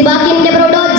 സിബാക്കിന്റെ പ്രൗഢോ